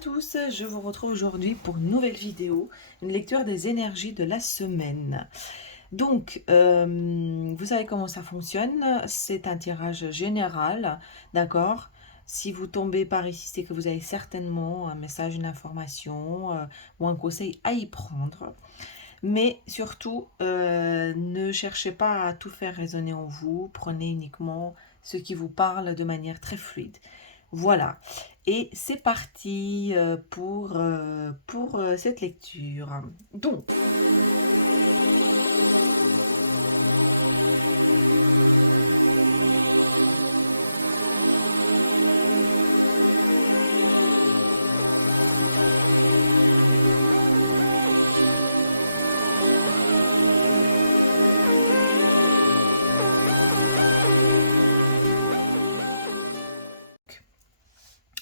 Tous, je vous retrouve aujourd'hui pour une nouvelle vidéo, une lecture des énergies de la semaine. Donc, vous savez comment ça fonctionne, c'est un tirage général, d'accord? Si vous tombez par ici, c'est que vous avez certainement un message, une information ou un conseil à y prendre. Mais surtout, ne cherchez pas à tout faire résonner en vous, prenez uniquement ce qui vous parle de manière très fluide. Voilà, et c'est parti pour cette lecture. Donc,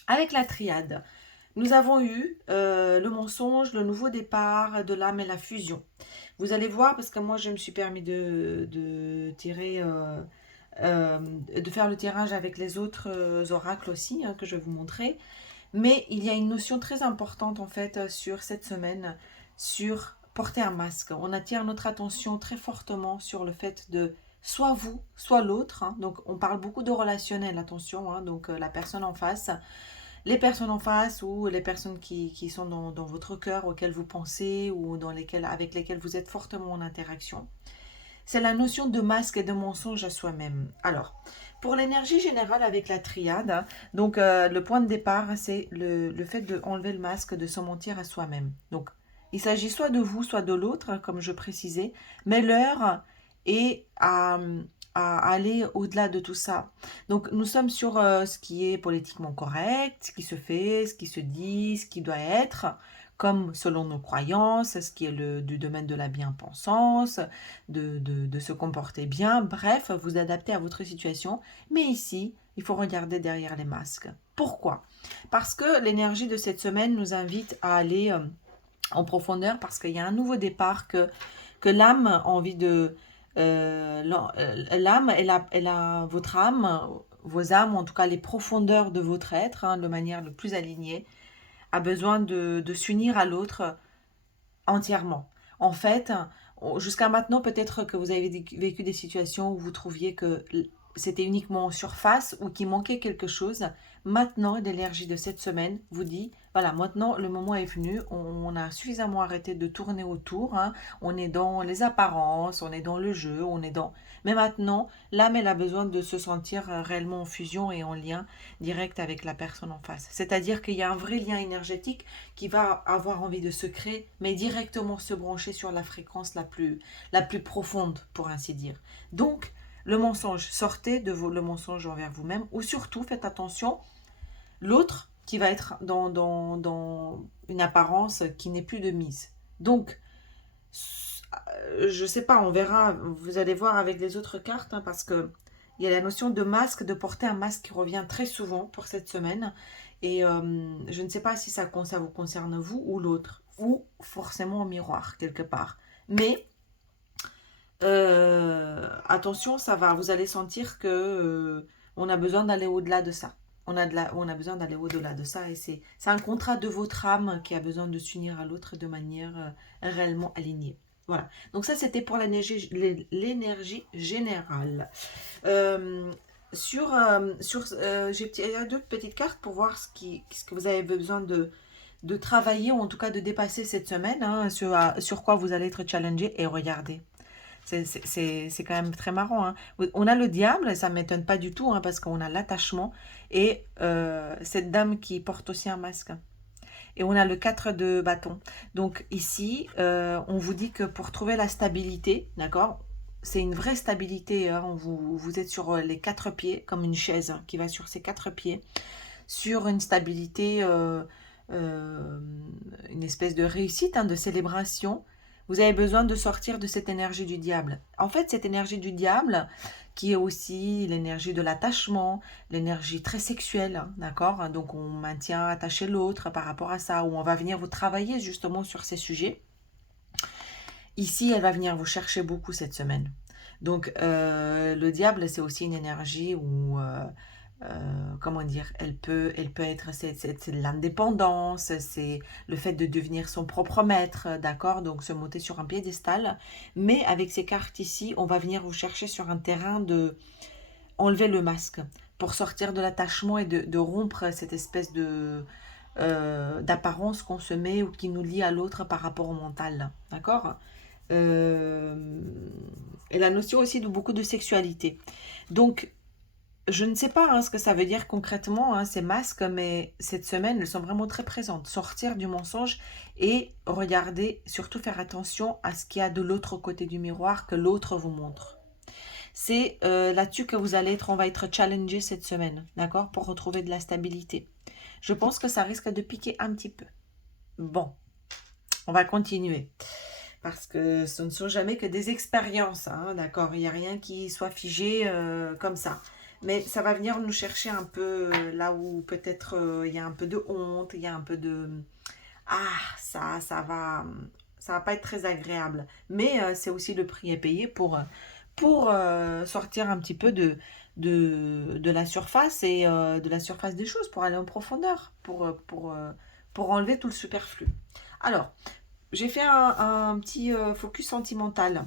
avec la triade, nous avons eu le mensonge, le nouveau départ de l'âme et la fusion. Vous allez voir, parce que moi je me suis permis de tirer, de faire le tirage avec les autres oracles aussi, hein, que je vais vous montrer. Mais il y a une notion très importante en fait sur cette semaine, sur porter un masque. On attire notre attention très fortement sur le fait de soit vous, soit l'autre, hein. Donc on parle beaucoup de relationnel, attention, hein. Donc la personne en face, les personnes en face ou les personnes qui sont dans votre cœur, auxquelles vous pensez ou avec lesquelles vous êtes fortement en interaction. C'est la notion de masque et de mensonge à soi-même. Alors, pour l'énergie générale avec la triade, hein, donc le point de départ, c'est le fait d'enlever le masque, de se mentir à soi-même. Donc, il s'agit soit de vous, soit de l'autre, comme je précisais, mais l'heure est à aller au-delà de tout ça. Donc, nous sommes sur ce qui est politiquement correct, ce qui se fait, ce qui se dit, ce qui doit être, comme selon nos croyances, ce qui est du domaine de la bien-pensance, de se comporter bien. Bref, vous adaptez à votre situation. Mais ici, il faut regarder derrière les masques. Pourquoi? Parce que l'énergie de cette semaine nous invite à aller en profondeur parce qu'il y a un nouveau départ que l'âme a envie de... l'âme, votre âme, vos âmes, en tout cas les profondeurs de votre être, hein, de manière le plus alignée, a besoin de s'unir à l'autre entièrement. En fait, jusqu'à maintenant, peut-être que vous avez vécu des situations où vous trouviez que c'était uniquement en surface ou qu'il manquait quelque chose. Maintenant, l'énergie de cette semaine vous dit, voilà, maintenant le moment est venu, on a suffisamment arrêté de tourner autour, hein. On est dans les apparences, on est dans le jeu, on est dans... Mais maintenant, l'âme, elle a besoin de se sentir réellement en fusion et en lien direct avec la personne en face. C'est-à-dire qu'il y a un vrai lien énergétique qui va avoir envie de se créer, mais directement se brancher sur la fréquence la plus profonde, pour ainsi dire. Donc, le mensonge, sortez de le mensonge envers vous-même, ou surtout, faites attention, l'autre qui va être dans une apparence qui n'est plus de mise. Donc, je sais pas, on verra, vous allez voir avec les autres cartes, hein, parce que il y a la notion de masque, de porter un masque qui revient très souvent pour cette semaine. Et je ne sais pas si ça vous concerne vous ou l'autre, ou forcément au miroir quelque part. Mais attention, ça va, vous allez sentir que on a besoin d'aller au-delà de ça. On a besoin d'aller au-delà de ça et c'est un contrat de votre âme qui a besoin de s'unir à l'autre de manière réellement alignée. Voilà. Donc ça, c'était pour l'énergie générale. Euh, il y a deux petites cartes pour voir ce que vous avez besoin de travailler ou en tout cas de dépasser cette semaine, hein, sur quoi vous allez être challengé et regardez. C'est quand même très marrant, hein. On a le diable, et ça ne m'étonne pas du tout, hein, parce qu'on a l'attachement et cette dame qui porte aussi un masque. Et on a le 4 de bâton. Donc ici, on vous dit que pour trouver la stabilité, d'accord, c'est une vraie stabilité, hein, vous êtes sur les quatre pieds, comme une chaise, hein, qui va sur ses quatre pieds, sur une stabilité, euh, une espèce de réussite, hein, de célébration. Vous avez besoin de sortir de cette énergie du diable. En fait, cette énergie du diable, qui est aussi l'énergie de l'attachement, l'énergie très sexuelle, hein, d'accord? Donc on maintient attaché l'autre par rapport à ça, ou on va venir vous travailler justement sur ces sujets. Ici, elle va venir vous chercher beaucoup cette semaine. Donc le diable, c'est aussi une énergie où comment dire, elle peut être, c'est l'indépendance, c'est le fait de devenir son propre maître, d'accord? Donc se monter sur un piédestal. Mais avec ces cartes ici, on va venir vous chercher sur un terrain de enlever le masque pour sortir de l'attachement et de rompre cette espèce de d'apparence qu'on se met ou qui nous lie à l'autre par rapport au mental, d'accord? Euh, et la notion aussi de beaucoup de sexualité. Donc, je ne sais pas hein, ce que ça veut dire concrètement, hein, ces masques, mais cette semaine, elles sont vraiment très présentes. Sortir du mensonge et regarder, surtout faire attention à ce qu'il y a de l'autre côté du miroir que l'autre vous montre. C'est là-dessus que vous allez être, on va être challengé cette semaine, d'accord, pour retrouver de la stabilité. Je pense que ça risque de piquer un petit peu. Bon, on va continuer. Parce que ce ne sont jamais que des expériences, hein, d'accord? Il n'y a rien qui soit figé comme ça. Mais ça va venir nous chercher un peu là où peut-être il y a un peu de honte, il y a un peu de... Ah, ça va pas être très agréable. Mais c'est aussi le prix à payer pour sortir un petit peu de la surface et de la surface des choses, pour aller en profondeur, pour enlever tout le superflu. Alors, j'ai fait un petit focus sentimental.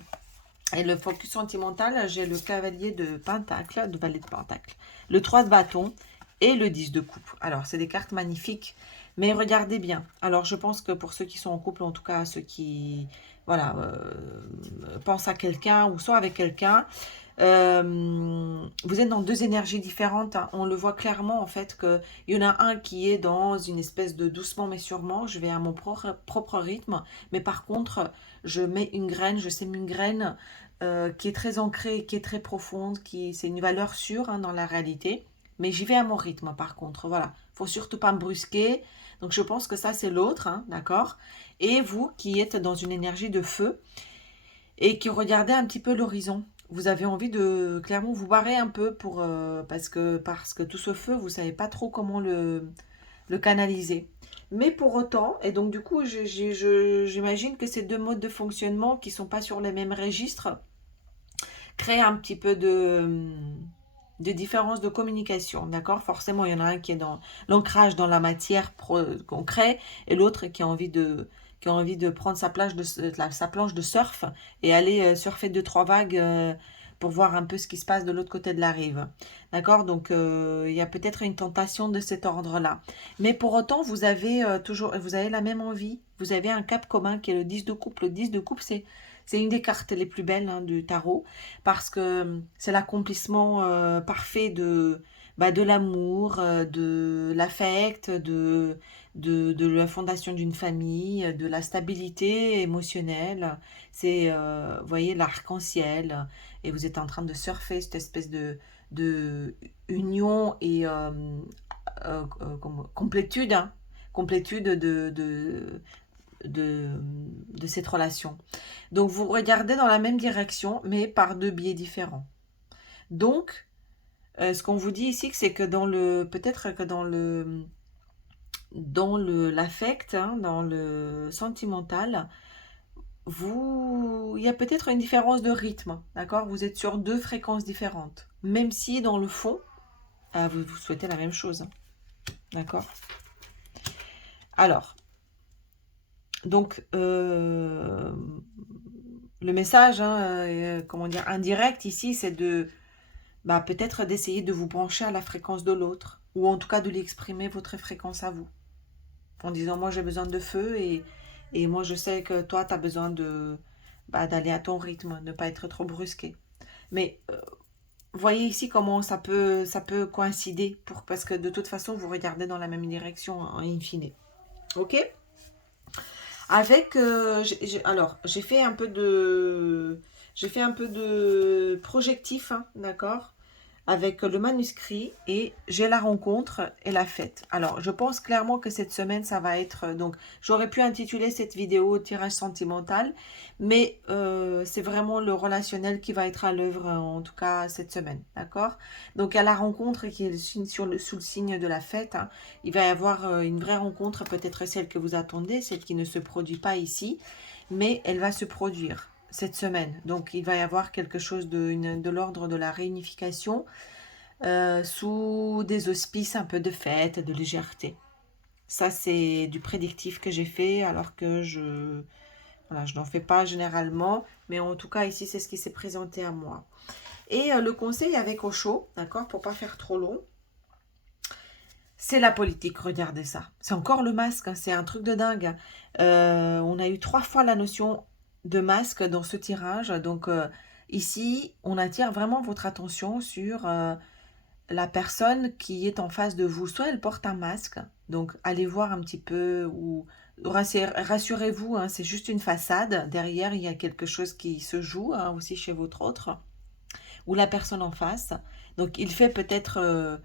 Et le focus sentimental, j'ai le cavalier de pentacle, de valet de pentacle, le 3 de bâton et le 10 de coupe. Alors, c'est des cartes magnifiques, mais regardez bien. Alors, je pense que pour ceux qui sont en couple, en tout cas ceux qui voilà, pensent à quelqu'un ou sont avec quelqu'un, vous êtes dans deux énergies différentes, hein. On le voit clairement en fait qu'il y en a un qui est dans une espèce de doucement mais sûrement, je vais à mon propre rythme, mais par contre, je mets une graine, je sème une graine qui est très ancrée, qui est très profonde, c'est une valeur sûre hein, dans la réalité. Mais j'y vais à mon rythme par contre, voilà. Faut surtout pas me brusquer. Donc je pense que ça c'est l'autre, hein, d'accord? Et vous qui êtes dans une énergie de feu et qui regardez un petit peu l'horizon. Vous avez envie de clairement vous barrer un peu pour parce que tout ce feu, vous savez pas trop comment le canaliser. Mais pour autant, et donc du coup, j'imagine que ces deux modes de fonctionnement qui sont pas sur les mêmes registres créent un petit peu de différence de communication, d'accord? Forcément, il y en a un qui est dans l'ancrage dans la matière concrète et l'autre qui a envie de prendre sa planche de surf et aller surfer deux, trois vagues pour voir un peu ce qui se passe de l'autre côté de la rive. D'accord? Donc, il y a peut-être une tentation de cet ordre-là. Mais pour autant, vous avez vous avez la même envie. Vous avez un cap commun qui est le 10 de coupe. Le 10 de coupe, c'est une des cartes les plus belles hein, du tarot parce que c'est l'accomplissement parfait de l'amour, de l'affect, de la fondation d'une famille, de la stabilité émotionnelle. C'est, vous voyez, l'arc-en-ciel. Et vous êtes en train de surfer cette espèce de union et complétude, hein, complétude de, de cette relation. Donc vous regardez dans la même direction, mais par deux biais différents. Donc, ce qu'on vous dit ici, c'est que peut-être que dans l'affect, hein, dans le sentimental, il y a peut-être une différence de rythme, d'accord? Vous êtes sur deux fréquences différentes, même si dans le fond, vous souhaitez la même chose, hein, d'accord? Alors, donc, le message, hein, comment dire, indirect ici, c'est peut-être d'essayer de vous brancher à la fréquence de l'autre, ou en tout cas de lui exprimer votre fréquence à vous, en disant moi j'ai besoin de feu et moi je sais que toi tu as besoin d'aller à ton rythme, ne pas être trop brusqué. Mais voyez ici comment ça peut coïncider, parce que de toute façon vous regardez dans la même direction en in fine. Ok? Avec, alors, j'ai fait un peu de projectif, hein, d'accord, avec le manuscrit et j'ai la rencontre et la fête. Alors, je pense clairement que cette semaine, ça va être, donc, j'aurais pu intituler cette vidéo tirage sentimental, mais c'est vraiment le relationnel qui va être à l'œuvre, en tout cas cette semaine, d'accord? Donc, à la rencontre qui est sous le signe de la fête, hein, il va y avoir une vraie rencontre, peut-être celle que vous attendez, celle qui ne se produit pas ici, mais elle va se produire cette semaine. Donc il va y avoir quelque chose de l'ordre de la réunification sous des auspices un peu de fête, de légèreté. Ça, c'est du prédictif que j'ai fait, alors que voilà, je n'en fais pas généralement, mais en tout cas, ici, c'est ce qui s'est présenté à moi. Et le conseil avec Osho, d'accord, pour pas faire trop long, c'est la politique, regardez ça. C'est encore le masque, hein, c'est un truc de dingue, hein. On a eu 3 fois la notion de masque dans ce tirage, donc ici, on attire vraiment votre attention sur la personne qui est en face de vous. Soit elle porte un masque, donc allez voir un petit peu, ou rassurez-vous, hein, c'est juste une façade. Derrière, il y a quelque chose qui se joue, hein, aussi chez votre autre, ou la personne en face. Donc il fait peut-être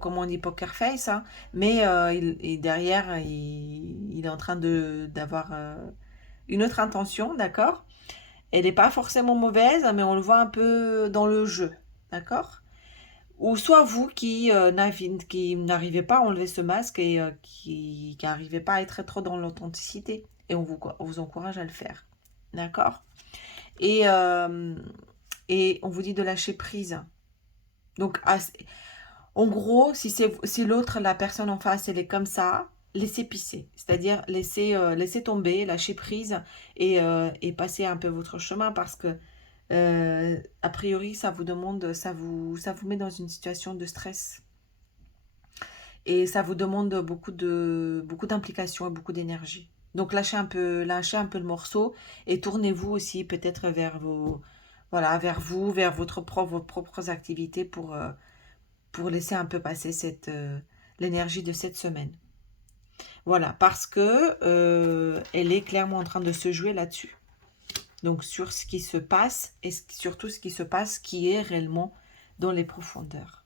comme on dit poker face, hein, mais derrière, il est en train d'avoir une autre intention, d'accord? Elle n'est pas forcément mauvaise, mais on le voit un peu dans le jeu, d'accord? Ou soit vous qui n'arrivez pas à enlever ce masque et qui n'arrivez pas à être trop dans l'authenticité. Et on vous encourage à le faire, d'accord? Et, euh, et on vous dit de lâcher prise. Donc, en gros, si l'autre, la personne en face, elle est comme ça, laissez pisser. C'est-à-dire laissez tomber, lâcher prise et passer un peu votre chemin parce que a priori, ça vous demande, ça vous met dans une situation de stress et ça vous demande beaucoup d'implication et beaucoup d'énergie. Donc lâchez un peu le morceau et tournez-vous aussi peut-être voilà, vers vous, vers vos propres activités pour laisser un peu passer l'énergie de cette semaine. Voilà, parce que elle est clairement en train de se jouer là-dessus. Donc sur ce qui se passe et surtout ce qui se passe qui est réellement dans les profondeurs.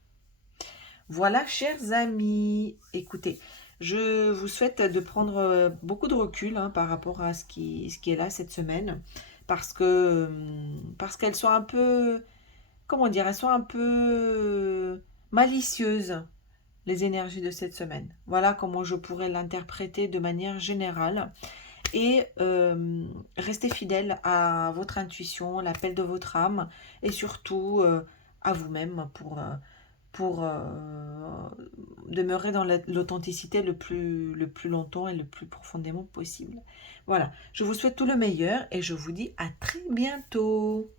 Voilà, chers amis, écoutez, je vous souhaite de prendre beaucoup de recul, hein, par rapport à ce qui est là cette semaine, parce qu'elles sont un peu, comment dire, elles sont un peu malicieuses, les énergies de cette semaine. Voilà comment je pourrais l'interpréter de manière générale. Et restez fidèle à votre intuition, l'appel de votre âme, et surtout à vous-même pour demeurer dans l'authenticité le plus longtemps et le plus profondément possible. Voilà, je vous souhaite tout le meilleur et je vous dis à très bientôt.